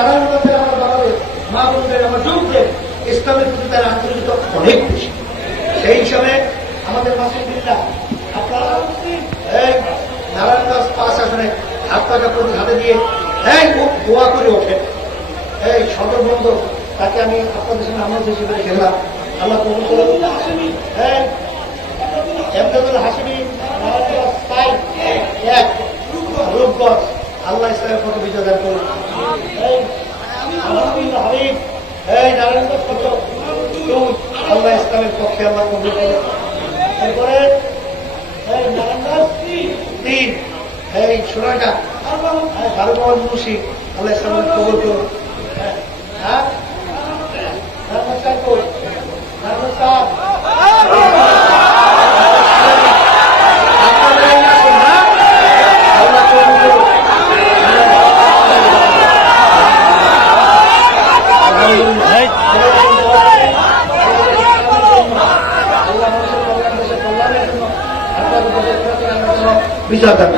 নারায়ণগঞ্জের আমার বাঙালি মা বোনদের আমার যুবদের ইসলামের প্রতি তার আন্তরিকতা অনেক বেশি। সেই হিসাবে আমাদের মাসিদুল্লাহ আপনারা এই নারায়ণগঞ্জ 5 আসনে হাত পাকা প্রতি হাতে দিয়ে এই দোয়া করে ওঠেন। এই সদরবন্ধ তাকে আমি আপনাদের সঙ্গে আমরা হিসেবে খেলাম, আল্লাহ কবুল করে। এই এমদাদুল হাশিমি রূপগঞ্জ, আল্লাহ ইসলামের পথে বিজয় দান করুন। এই হাবিব এই নারায়ণগঞ্জ কত আল্লাহ ইসলামের পক্ষে আল্লাহ কবুল করে। এরপরে এই নারায়ণগঞ্জ 3 এই সোনাঘাট বারোবান মুন্সি, আল্লাহ ইসলামের কবুল করুন। হ্যাঁ নমস্কার নমস্কার বিচার দান